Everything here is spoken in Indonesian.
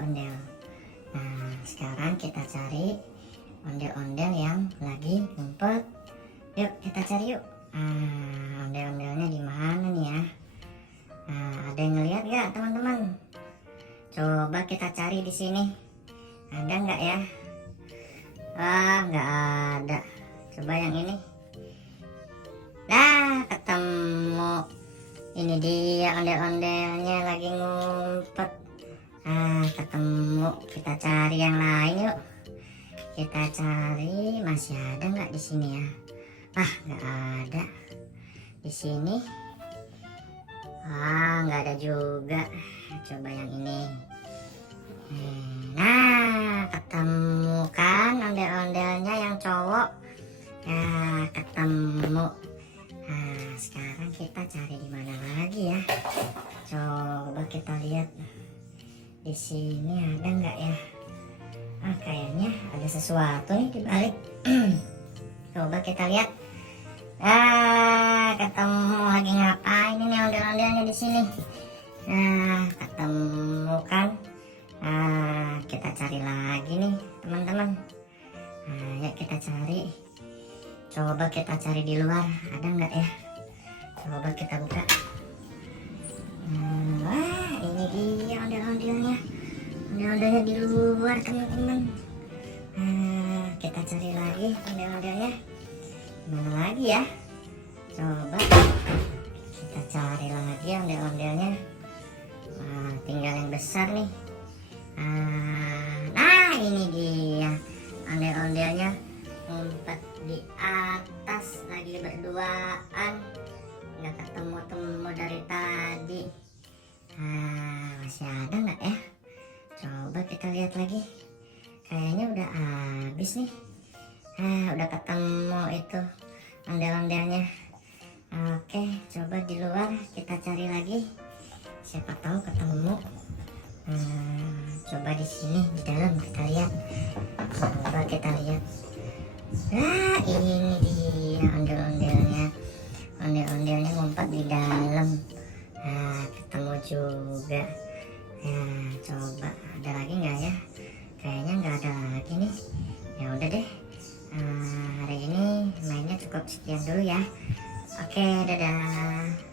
ondel-ondel. Nah, sekarang kita cari ondel-ondel yang lagi ngumpet. Yuk kita cari yuk. Ondel-ondelnya di mana nih ya? Ada yang ngeliat nggak teman-teman? Coba kita cari di sini. Ada nggak ya? Nggak ada. Coba yang ini. Nah, ketemu. Ini dia ondel-ondelnya lagi ngumpet. Ketemu. Kita cari yang lain yuk. Kita cari, masih ada nggak di sini ya? Nggak ada. Di sini. Nggak ada juga. Coba yang ini. Nah, ketemu kan ondel-ondelnya yang cowok. Ya, ketemu. Sekarang kita cari di mana lagi ya? Coba kita lihat. Di sini ada nggak ya? Kayaknya ada sesuatu nih di balik. Coba kita lihat. Ketemu lagi ngapain ini ondel-ondelnya di sini? Ketemu kan? Kita cari lagi nih teman-teman. Yuk kita cari. Coba kita cari di luar, ada nggak ya? Coba kita buka. Ini dia ondel-ondelnya. Ondel-ondelnya di luar teman-teman. Kita cari lagi ondel-ondelnya. Mana lagi ya? Coba kita cari lagi ondel-ondelnya. Tinggal yang besar nih. Nah, ini dia ondel-ondelnya ngumpet di atas lagi berduaan. Nggak ketemu-temu dari tadi. Masih ada nggak ya? Coba kita lihat lagi. Kayaknya udah habis nih. Udah ketemu itu ondel-ondelnya. Oke, coba di luar kita cari lagi. Siapa tahu ketemu. Coba di sini di dalam kita lihat. Coba kita lihat. Ini dia ondel-ondelnya. Ondel-ondelnya ngumpet di dalam. Ketemu juga. Coba ada lagi nggak ya? Kayaknya nggak ada lagi nih. Ya udah deh. Hari ini mainnya cukup sekian dulu ya. Oke, dadah.